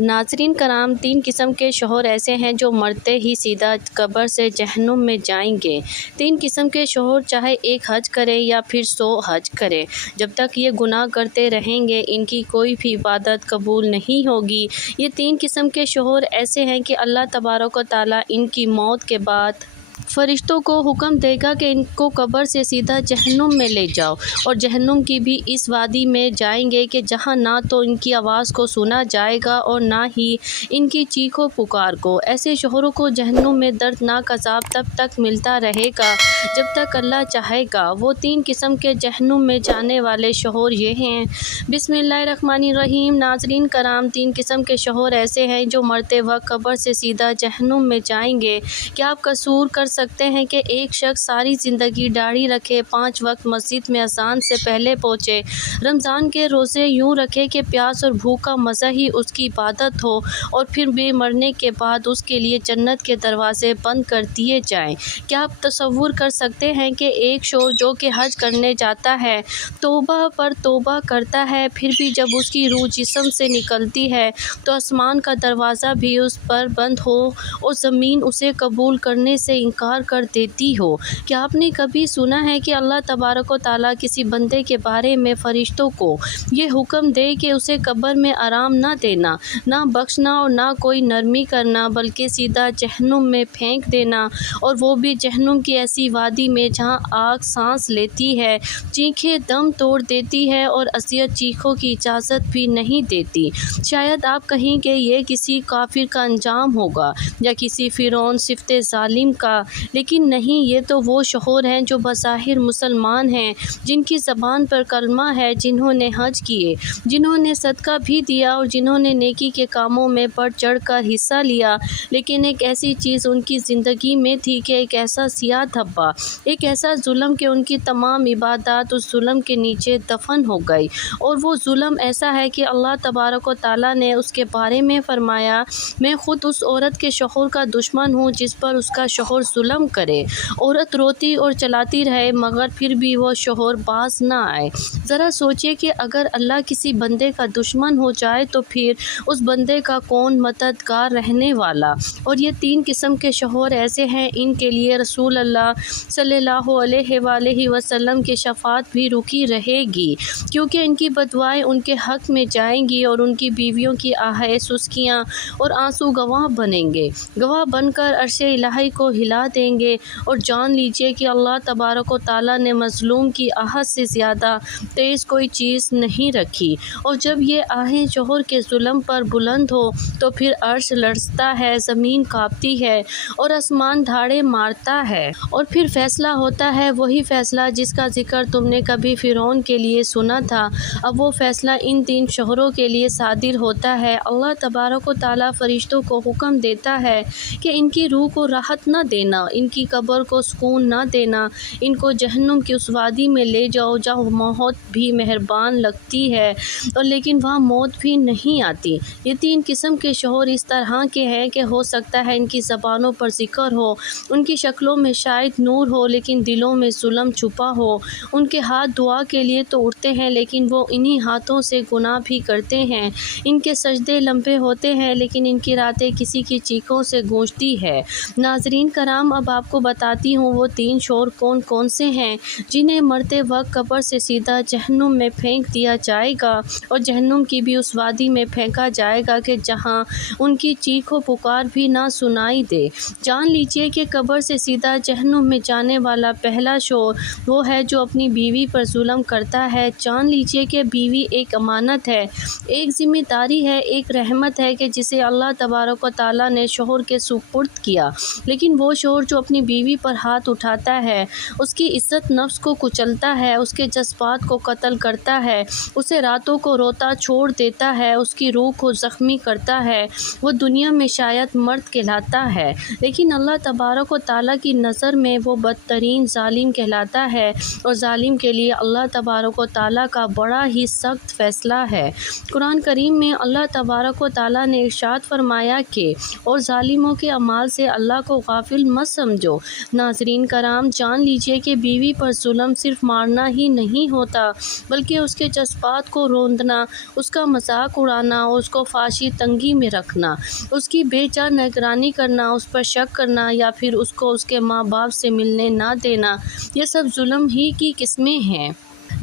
ناظرین کرام، 3 قسم کے شوہر ایسے ہیں جو مرتے ہی سیدھا قبر سے جہنم میں جائیں گے۔ 3 قسم کے شوہر چاہے ایک حج کرے یا پھر 100 حج کرے، جب تک یہ گناہ کرتے رہیں گے ان کی کوئی بھی عبادت قبول نہیں ہوگی۔ یہ 3 قسم کے شوہر ایسے ہیں کہ اللہ تبارک و تعالیٰ ان کی موت کے بعد فرشتوں کو حکم دے گا کہ ان کو قبر سے سیدھا جہنم میں لے جاؤ، اور جہنم کی بھی اس وادی میں جائیں گے کہ جہاں نہ تو ان کی آواز کو سنا جائے گا اور نہ ہی ان کی چیخ و پکار کو۔ ایسے شوہروں کو جہنم میں دردناک عذاب تب تک ملتا رہے گا جب تک اللہ چاہے گا۔ وہ 3 قسم کے جہنم میں جانے والے شوہر یہ ہیں۔ بسم اللہ الرحمن الرحیم۔ ناظرین کرام، 3 قسم کے شوہر ایسے ہیں جو مرتے وقت قبر سے سیدھا جہنم میں جائیں گے۔ کیا آپ تصور کر سکتے ہیں کہ ایک شخص ساری زندگی داڑھی رکھے، 5 وقت مسجد میں اذان سے پہلے پہنچے، رمضان کے روزے یوں رکھے کہ پیاس اور بھوک کا مزہ ہی اس کی عبادت ہو، اور پھر بھی مرنے کے بعد اس کے لیے جنت کے دروازے بند کر دیے جائیں؟ کیا آپ تصور کر سکتے ہیں کہ ایک شخص جو کہ حج کرنے جاتا ہے، توبہ پر توبہ کرتا ہے، پھر بھی جب اس کی روح جسم سے نکلتی ہے تو آسمان کا دروازہ بھی اس پر بند ہو اور زمین اسے قبول کرنے سے انکار کر دیتی ہو؟ کیا آپ نے کبھی سنا ہے کہ اللہ تبارک و تعالیٰ کسی بندے کے بارے میں فرشتوں کو یہ حکم دے کہ اسے قبر میں آرام نہ دینا، نہ بخشنا اور نہ کوئی نرمی کرنا، بلکہ سیدھا جہنم میں پھینک دینا، اور وہ بھی جہنم کی ایسی وادی میں جہاں آگ سانس لیتی ہے، چیخیں دم توڑ دیتی ہے اور اذیت چیخوں کی اجازت بھی نہیں دیتی؟ شاید آپ کہیں کہ یہ کسی کافر کا انجام ہوگا یا کسی فرعون صفت ظالم کا، لیکن نہیں، یہ تو وہ شوہر ہیں جو بظاہر مسلمان ہیں، جن کی زبان پر کلمہ ہے، جنہوں نے حج کیے، جنہوں نے صدقہ بھی دیا اور جنہوں نے نیکی کے کاموں میں بڑھ چڑھ کر حصہ لیا، لیکن ایک ایسی چیز ان کی زندگی میں تھی کہ ایک ایسا سیاہ دھبا، ایک ایسا ظلم کہ ان کی تمام عبادات اس ظلم کے نیچے دفن ہو گئی۔ اور وہ ظلم ایسا ہے کہ اللہ تبارک و تعالیٰ نے اس کے بارے میں فرمایا، میں خود اس عورت کے شوہر کا دشمن ہوں جس پر اس کا شوہر ظلم کرے۔ عورت روتی اور چلاتی رہے مگر پھر بھی وہ شوہر باز نہ آئے۔ ذرا سوچئے کہ اگر اللہ کسی بندے کا دشمن ہو جائے تو پھر اس بندے کا کون مددگار رہنے والا؟ اور یہ 3 قسم کے شوہر ایسے ہیں، ان کے لیے رسول اللہ صلی اللہ علیہ وآلہ وسلم کی شفاعت بھی رکی رہے گی، کیونکہ ان کی بددعائیں ان کے حق میں جائیں گی، اور ان کی بیویوں کی آہیں، سسکیاں اور آنسو گواہ بنیں گے، گواہ بن کر عرش الہی کو ہلا دیں گے۔ اور جان لیجئے کہ اللہ تبارک و تعالیٰ نے مظلوم کی آہت سے زیادہ تیز کوئی چیز نہیں رکھی، اور جب یہ آہیں شوہر کے ظلم پر بلند ہو تو پھر عرش لرزتا ہے، زمین کانپتی ہے اور آسمان دھاڑے مارتا ہے، اور پھر فیصلہ ہوتا ہے، وہی فیصلہ جس کا ذکر تم نے کبھی فرعون کے لیے سنا تھا، اب وہ فیصلہ ان 3 شوہروں کے لیے صادر ہوتا ہے۔ اللہ تبارک و تعالیٰ فرشتوں کو حکم دیتا ہے کہ ان کی روح کو راحت نہ دینا، ان کی قبر کو سکون نہ دینا، ان کو جہنم کی اس وادی میں لے جاؤ جہاں موت بھی مہربان لگتی ہے، اور لیکن وہاں موت بھی نہیں آتی۔ یہ 3 قسم کے شوہر اس طرح کے ہیں کہ ہو سکتا ہے ان کی زبانوں پر ذکر ہو، ان کی شکلوں میں شاید نور ہو، لیکن دلوں میں ظلم چھپا ہو، ان کے ہاتھ دعا کے لیے تو اٹھتے ہیں لیکن وہ انہی ہاتھوں سے گناہ بھی کرتے ہیں، ان کے سجدے لمبے ہوتے ہیں لیکن ان کی راتیں کسی کی چیخوں سے گونجتی ہے۔ ناظرین کرام، اب آپ کو بتاتی ہوں وہ 3 شوہر کون کون سے ہیں جنہیں مرتے وقت قبر سے سیدھا جہنم میں پھینک دیا جائے گا، اور جہنم کی بھی اس وادی میں پھینکا جائے گا کہ جہاں ان کی چیخ و پکار بھی نہ سنائی دے۔ جان لیجئے کہ قبر سے سیدھا جہنم میں جانے والا پہلا شوہر وہ ہے جو اپنی بیوی پر ظلم کرتا ہے۔ جان لیجئے کہ بیوی ایک امانت ہے، ایک ذمہ داری ہے، ایک رحمت ہے کہ جسے اللہ تبارک و تعالیٰ نے شوہر کے سپرد کیا، لیکن وہ شوہر جو اپنی بیوی پر ہاتھ اٹھاتا ہے، اس کی عزت نفس کو کچلتا ہے، اس کے جذبات کو قتل کرتا ہے، اسے راتوں کو روتا چھوڑ دیتا ہے، اس کی روح کو زخمی کرتا ہے، وہ دنیا میں شاید مرد کہلاتا ہے، لیکن اللہ تبارک و تعالیٰ کی نظر میں وہ بدترین ظالم کہلاتا ہے، اور ظالم کے لیے اللہ تبارک و تعالیٰ کا بڑا ہی سخت فیصلہ ہے۔ قرآن کریم میں اللہ تبارک و تعالیٰ نے ارشاد فرمایا کہ اور ظالموں کے اعمال سے اللہ کو غافل مت سمجھو۔ ناظرین کرام، جان لیجئے کہ بیوی پر ظلم صرف مارنا ہی نہیں ہوتا بلکہ اس کے جذبات کو روندنا، اس کا مذاق اڑانا اور اس کو فحاشی تنگی میں رکھنا، اس کی بے جا نگرانی کرنا، اس پر شک کرنا یا پھر اس کو اس کے ماں باپ سے ملنے نہ دینا، یہ سب ظلم ہی کی قسمیں ہیں۔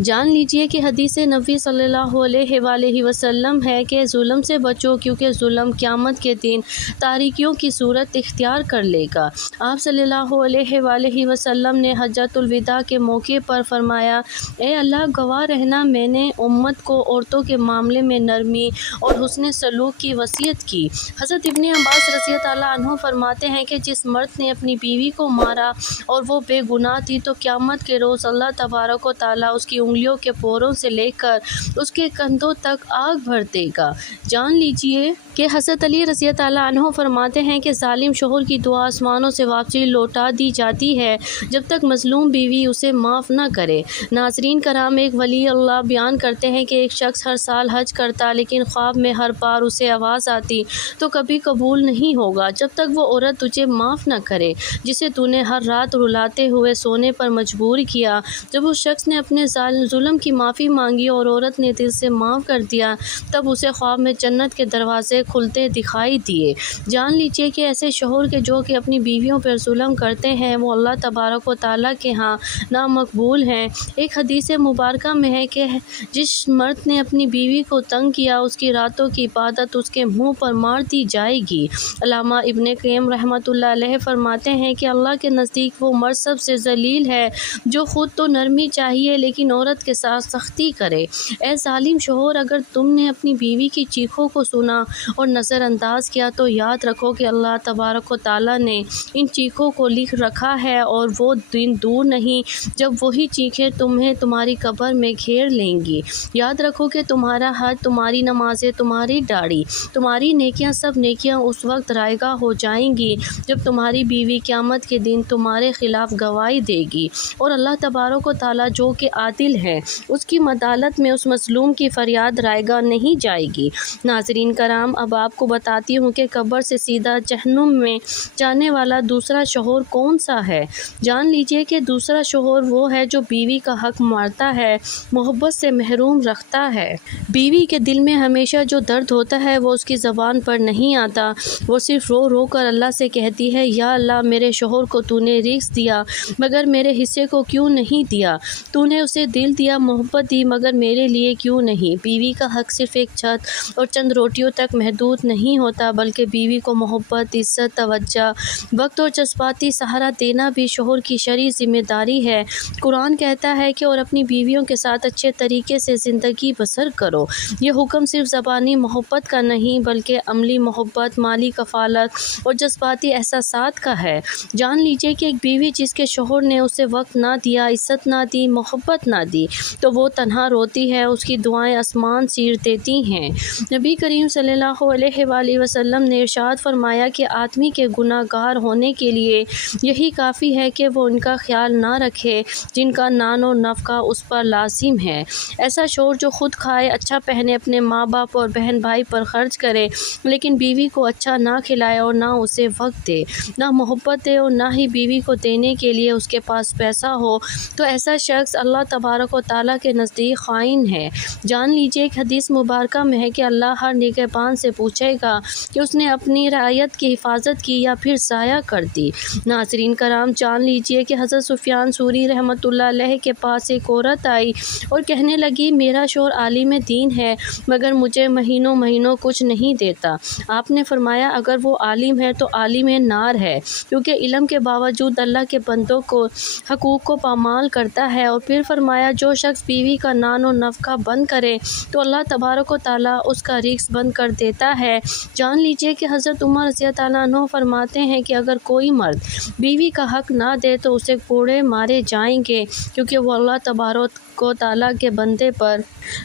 جان لیجئے کہ حدیث نبوی صلی اللہ علیہ وآلہ وسلم ہے کہ ظلم سے بچو کیونکہ ظلم قیامت کے دن تاریکیوں کی صورت اختیار کر لے گا۔ آپ صلی اللہ علیہ وآلہ وسلم نے حجۃ الوداع کے موقع پر فرمایا، اے اللہ گواہ رہنا، میں نے امت کو عورتوں کے معاملے میں نرمی اور حسن سلوک کی وصیت کی۔ حضرت ابن عباس رضی اللہ عنہ فرماتے ہیں کہ جس مرد نے اپنی بیوی کو مارا اور وہ بے گناہ تھی تو قیامت کے روز اللہ تبارک و تعالیٰ اس کی انگلیوں کے پوروں سے لے کر اس کے کندھوں تک آگ بھر دے گا۔ جان لیجئے کہ حضرت علی رضی اللہ عنہ فرماتے ہیں کہ ظالم شوہر کی دعا آسمانوں سے واپسی لوٹا دی جاتی ہے جب تک مظلوم بیوی اسے معاف نہ کرے۔ ناظرین کرام، ایک ولی اللہ بیان کرتے ہیں کہ ایک شخص ہر سال حج کرتا لیکن خواب میں ہر بار اسے آواز آتی تو کبھی قبول نہیں ہوگا جب تک وہ عورت تجھے معاف نہ کرے جسے تو نے ہر رات رلاتے ہوئے سونے پر مجبور کیا۔ جب اس شخص نے اپنے ظلم کی معافی مانگی اور عورت نے دل سے معاف کر دیا تب اسے خواب میں جنت کے دروازے کھلتے دکھائی دیے۔ جان لیجئے کہ ایسے شوہر کے جو کہ اپنی بیویوں پر ظلم کرتے ہیں وہ اللہ تبارک و تعالیٰ کے ہاں نامقبول ہیں۔ ایک حدیث مبارکہ میں ہے کہ جس مرد نے اپنی بیوی کو تنگ کیا اس کی راتوں کی عبادت اس کے منہ پر مار دی جائے گی۔ علامہ ابن قیم رحمۃ اللہ علیہ فرماتے ہیں کہ اللہ کے نزدیک وہ مرد سب سے ذلیل ہے جو خود تو نرمی چاہیے لیکن عورت کے ساتھ سختی کرے۔ اے ظالم شوہر، اگر تم نے اپنی بیوی کی چیخوں کو سنا اور نظر انداز کیا تو یاد رکھو کہ اللہ تبارک و تعالیٰ نے ان چیخوں کو لکھ رکھا ہے اور وہ دن دور نہیں جب وہی چیخیں تمہیں تمہاری قبر میں گھیر لیں گی۔ یاد رکھو کہ تمہارا حج، تمہاری نمازیں، تمہاری داڑھی، تمہاری نیکیاں، سب نیکیاں اس وقت رائگاں ہو جائیں گی جب تمہاری بیوی قیامت کے دن تمہارے خلاف گواہی دے گی اور اللہ تبارک و تعالیٰ جو کہ عادل ہے اس کی عدالت میں اس مظلوم کی فریاد رائگاں نہیں جائے گی۔ ناظرین کرام، اب آپ کو بتاتی ہوں کہ قبر سے سیدھا جہنم میں جانے والا دوسرا شوہر کون سا ہے۔ جان لیجئے کہ دوسرا شوہر وہ ہے جو بیوی کا حق مارتا ہے، محبت سے محروم رکھتا ہے۔ بیوی کے دل میں ہمیشہ جو درد ہوتا ہے وہ اس کی زبان پر نہیں آتا، وہ صرف رو رو کر اللہ سے کہتی ہے، یا اللہ میرے شوہر کو تو نے رزق دیا مگر میرے حصے کو کیوں نہیں دیا، تو نے اسے دل دیا، محبت دی مگر میرے لیے کیوں نہیں۔ بیوی کا حق صرف ایک چھت اور چند روٹیوں تک محدود نہیں ہوتا بلکہ بیوی کو محبت، عزت، توجہ، وقت اور جذباتی سہارا دینا بھی شوہر کی شرعی ذمہ داری ہے۔ قرآن کہتا ہے کہ اور اپنی بیویوں کے ساتھ اچھے طریقے سے زندگی بسر کرو۔ یہ حکم صرف زبانی محبت کا نہیں بلکہ عملی محبت، مالی کفالت اور جذباتی احساسات کا ہے۔ جان لیجئے کہ ایک بیوی جس کے شوہر نے اسے وقت نہ دیا، عزت نہ دی، محبت نہ دی تو وہ تنہا روتی ہے، اس کی دعائیں آسمان چیر دیتی ہیں۔ نبی کریم صلی اللہ علیہ وآلہ وسلم نے ارشاد فرمایا کہ آدمی کے گناہ گار ہونے کے لیے یہی کافی ہے کہ وہ ان کا خیال نہ رکھے جن کا نان و نفقہ اس پر لازم ہے۔ ایسا شوہر جو خود کھائے، اچھا پہنے، اپنے ماں باپ اور بہن بھائی پر خرچ کرے لیکن بیوی کو اچھا نہ کھلائے اور نہ اسے وقت دے، نہ محبت دے اور نہ ہی بیوی کو دینے کے لیے اس کے پاس پیسہ ہو تو ایسا شخص اللہ تبارک و تعالیٰ کے نزدیک خائن ہے۔ جان لیجئے ایک حدیث مبارکہ میں ہے کہ اللہ ہر نگہبان سے پوچھے گا کہ اس نے اپنی رعیت کی حفاظت کی یا پھر ضائع کر دی۔ ناظرین کرام، جان لیجئے کہ حضرت سفیان ثوری رحمۃ اللہ علیہ کے پاس ایک عورت آئی اور کہنے لگی، میرا شوہر عالم دین ہے مگر مجھے مہینوں مہینوں کچھ نہیں دیتا۔ آپ نے فرمایا، اگر وہ عالم ہے تو عالم نار ہے، کیونکہ علم کے باوجود اللہ کے بندوں کو حقوق کو پامال کرتا ہے۔ اور پھر فرمایا، جو شخص بیوی کا نان و نفقہ بند کرے تو اللہ تبارک و تعالیٰ اس کا رزق بند کر دیتا ہے۔ جان لیجئے کہ حضرت عمر رضی اللہ عنہ فرماتے ہیں کہ اگر کوئی مرد بیوی کا حق نہ دے تو اسے کوڑے مارے جائیں گے کیونکہ وہ اللہ تبارک و تعالیٰ کے بندے پر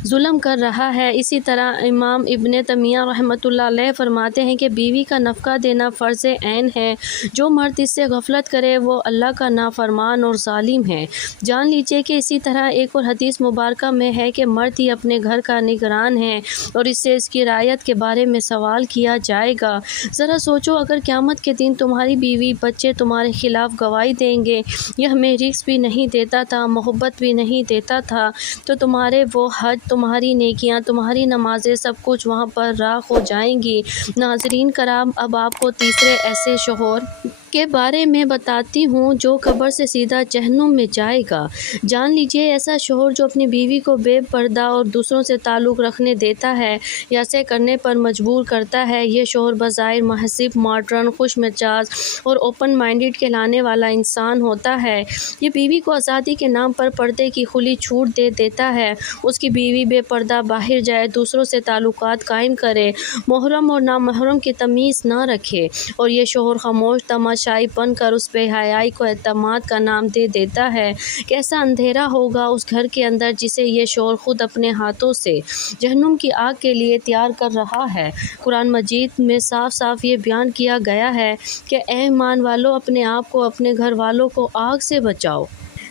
ظلم کر رہا ہے۔ اسی طرح امام ابن تیمیہ رحمۃ اللہ علیہ فرماتے ہیں کہ بیوی کا نفقہ دینا فرض عین ہے، جو مرد اس سے غفلت کرے وہ اللہ کا نافرمان اور ظالم ہے۔ جان لیجئے کہ اسی طرح ایک اور حدیث مبارکہ میں ہے کہ مرد ہی اپنے گھر کا نگران ہے اور اس سے اس کی رعایت کے بارے میں سوال کیا جائے گا۔ ذرا سوچو، اگر قیامت کے دن تمہاری بیوی بچے تمہارے خلاف گواہی دیں گے، یہ ہمیں رزق بھی نہیں دیتا تھا، محبت بھی نہیں دیتا تھا، تو تمہارے وہ حج، تمہاری نیکیاں، تمہاری نمازیں، سب کچھ وہاں پر راکھ ہو جائیں گی۔ ناظرین کرام، اب آپ کو تیسرے ایسے شوہر کے بارے میں بتاتی ہوں جو قبر سے سیدھا جہنم میں جائے گا۔ جان لیجئے، ایسا شوہر جو اپنی بیوی کو بے پردہ اور دوسروں سے تعلق رکھنے دیتا ہے یا ایسے کرنے پر مجبور کرتا ہے، یہ شوہر بظاہر مہذب، ماڈرن، خوش مزاج اور اوپن مائنڈڈ کہلانے والا انسان ہوتا ہے۔ یہ بیوی کو آزادی کے نام پر پردے کی کھلی چھوٹ دے دیتا ہے۔ اس کی بیوی بے پردہ باہر جائے، دوسروں سے تعلقات قائم کرے، محرم اور نامحرم کی تمیز نہ رکھے، اور یہ شوہر خاموش تماشائی بن کر اس بے حیائی کو اعتماد کا نام دے دیتا ہے۔ کیسا اندھیرا ہوگا اس گھر کے اندر جسے یہ شوہر خود اپنے ہاتھوں سے جہنم کی آگ کے لیے تیار کر رہا ہے۔ قرآن مجید میں صاف صاف یہ بیان کیا گیا ہے کہ اے ایمان والو، اپنے آپ کو، اپنے گھر والوں کو آگ سے بچاؤ۔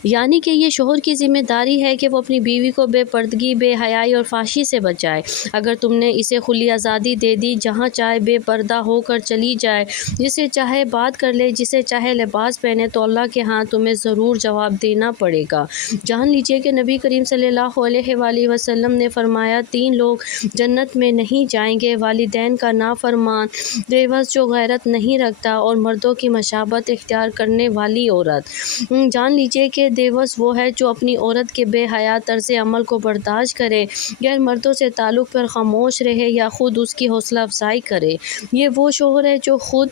یعنی کہ یہ شوہر کی ذمہ داری ہے کہ وہ اپنی بیوی کو بے پردگی، بے حیائی اور فحاشی سے بچائے۔ اگر تم نے اسے کھلی آزادی دے دی، جہاں چاہے بے پردہ ہو کر چلی جائے، جسے چاہے بات کر لے، جسے چاہے لباس پہنے، تو اللہ کے ہاں تمہیں ضرور جواب دینا پڑے گا۔ جان لیجئے کہ نبی کریم صلی اللہ علیہ وآلہ وسلم نے فرمایا، 3 لوگ جنت میں نہیں جائیں گے: والدین کا نافرمان، دیوس جو غیرت نہیں رکھتا، اور مردوں کی مشابہت اختیار کرنے والی عورت۔ جان لیجئے کہ دیوس وہ ہے جو اپنی عورت کے بے حیا طرز عمل کو برداشت کرے، غیر مردوں سے تعلق پر خاموش رہے یا خود اس کی حوصلہ افزائی کرے۔ یہ وہ شوہر ہے جو خود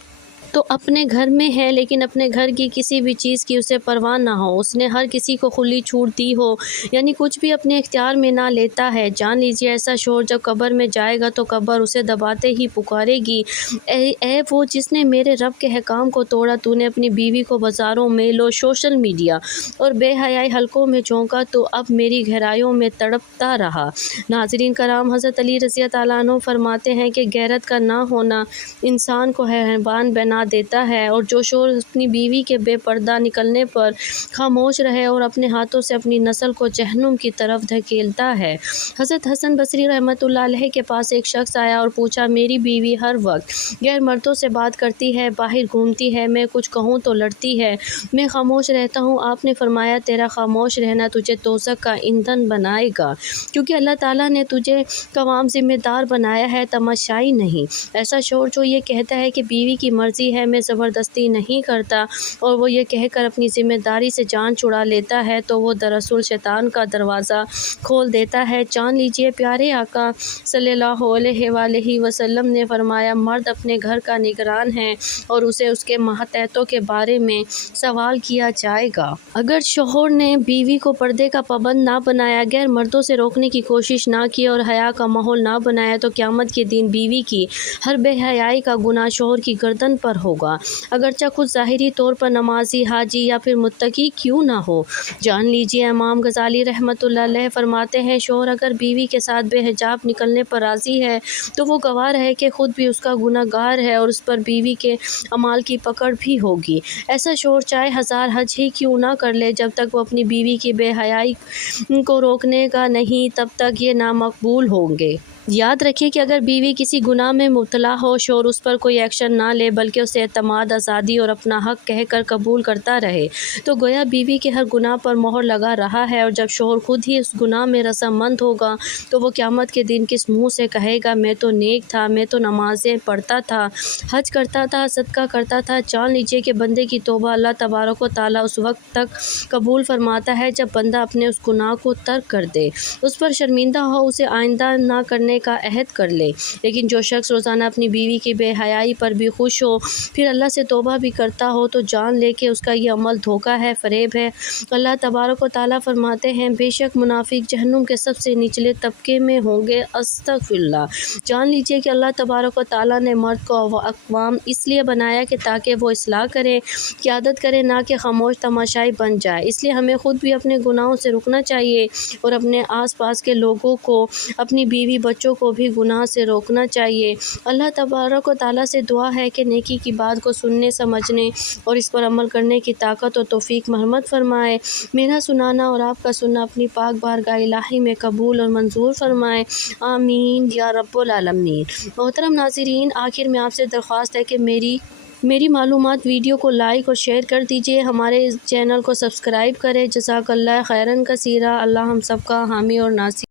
تو اپنے گھر میں ہے لیکن اپنے گھر کی کسی بھی چیز کی اسے پرواہ نہ ہو، اس نے ہر کسی کو کھلی چھوٹ دی ہو، یعنی کچھ بھی اپنے اختیار میں نہ لیتا ہے۔ جان لیجئے ایسا شوہر جب قبر میں جائے گا تو قبر اسے دباتے ہی پکارے گی، اے وہ جس نے میرے رب کے حکام کو توڑا، تو نے اپنی بیوی کو بازاروں، میلوں، سوشل میڈیا اور بے حیائی حلقوں میں جھونکا، تو اب میری گہرائیوں میں تڑپتا رہا۔ ناظرین کرام، حضرت علی رضی اللہ عنہ فرماتے ہیں کہ غیرت کا نہ ہونا انسان کو حیوان بنا دیتا ہے، اور جو شوہر اپنی بیوی کے بے پردہ نکلنے پر خاموش رہے اور اپنے ہاتھوں سے اپنی نسل کو جہنم کی طرف دھکیلتا ہے۔ حضرت حسن بصری رحمۃ اللہ علیہ کے پاس ایک شخص آیا اور پوچھا، میری بیوی ہر وقت غیر مردوں سے بات کرتی ہے، باہر گھومتی ہے، میں کچھ کہوں تو لڑتی ہے، میں خاموش رہتا ہوں۔ آپ نے فرمایا، تیرا خاموش رہنا تجھے دوزخ کا ایندھن بنائے گا، کیونکہ اللہ تعالیٰ نے تجھے قوام ذمہ دار بنایا ہے، تماشائی نہیں۔ ایسا شوہر جو یہ کہتا ہے کہ بیوی کی مرضی ہے، میں زبردستی نہیں کرتا، اور وہ یہ کہہ کر اپنی ذمہ داری سے جان چھڑا لیتا ہے، تو وہ دراصل شیطان کا دروازہ کھول دیتا ہے۔ جان لیجئے پیارے آقا صلی اللہ علیہ وآلہ وسلم نے فرمایا، مرد اپنے گھر کا نگران ہے اور اسے اس کے ماتحتوں کے بارے میں سوال کیا جائے گا۔ اگر شوہر نے بیوی کو پردے کا پابند نہ بنایا، غیر مردوں سے روکنے کی کوشش نہ کی اور حیا کا ماحول نہ بنایا، تو قیامت کے دن بیوی کی ہر بے حیائی کا گناہ شوہر کی گردن پر ہوگا، اگرچہ خود ظاہری طور پر نمازی، حاجی یا پھر متقی کیوں نہ ہو۔ جان لیجئے امام غزالی رحمۃ اللہ علیہ فرماتے ہیں، شوہر اگر بیوی کے ساتھ بے حجاب نکلنے پر راضی ہے تو وہ گواہ ہے کہ خود بھی اس کا گناہ گار ہے اور اس پر بیوی کے اعمال کی پکڑ بھی ہوگی۔ ایسا شوہر چاہے 1000 حج ہی کیوں نہ کر لے، جب تک وہ اپنی بیوی کی بے حیائی کو روکنے گا نہیں، تب تک یہ نامقبول ہوں گے۔ یاد رکھیے کہ اگر بیوی کسی گناہ میں مبتلا ہو، شوہر اس پر کوئی ایکشن نہ لے بلکہ اسے اعتماد، آزادی اور اپنا حق کہہ کر قبول کرتا رہے، تو گویا بیوی کے ہر گناہ پر مہر لگا رہا ہے، اور جب شوہر خود ہی اس گناہ میں رضامند ہوگا تو وہ قیامت کے دن کس منہ سے کہے گا، میں تو نیک تھا، میں تو نمازیں پڑھتا تھا، حج کرتا تھا، صدقہ کرتا تھا۔ جان لیجئے کہ بندے کی توبہ اللہ تبارک و تعالیٰ اس وقت تک قبول فرماتا ہے جب بندہ اپنے اس گناہ کو ترک کر دے، اس پر شرمندہ ہو، اسے آئندہ نہ کرنے کا عہد کر لے۔ لیکن جو شخص روزانہ اپنی بیوی کی بے حیائی پر بھی خوش ہو، پھر اللہ سے توبہ بھی کرتا ہو، تو جان لے کہ اس کا یہ عمل دھوکہ ہے، فریب ہے۔ اللہ تبارک و تعالیٰ فرماتے ہیں، بے شک منافق جہنم کے سب سے نچلے طبقے میں ہوں گے، استغفر اللہ۔ جان لیجئے کہ اللہ تبارک و تعالیٰ نے مرد کو اقوام اس لیے بنایا کہ تاکہ وہ اصلاح کرے، قیادت کرے، نہ کہ خاموش تماشائی بن جائے۔ اس لیے ہمیں خود بھی اپنے گناہوں سے رکنا چاہیے اور اپنے آس پاس کے لوگوں کو، اپنی بیوی بچوں بچوں کو بھی گناہ سے روکنا چاہیے۔ اللہ تبارک و تعالیٰ سے دعا ہے کہ نیکی کی بات کو سننے، سمجھنے اور اس پر عمل کرنے کی طاقت اور توفیق مرحمت فرمائے۔ میرا سنانا اور آپ کا سننا اپنی پاک بارگاہ الہی میں قبول اور منظور فرمائے، آمین یا رب العالمین۔ محترم ناظرین، آخر میں آپ سے درخواست ہے کہ میری معلومات ویڈیو کو لائک اور شیئر کر دیجیے، ہمارے چینل کو سبسکرائب کریں۔ جزاک اللہ خیرن کثیرا۔ اللہ ہم سب کا حامی اور ناصر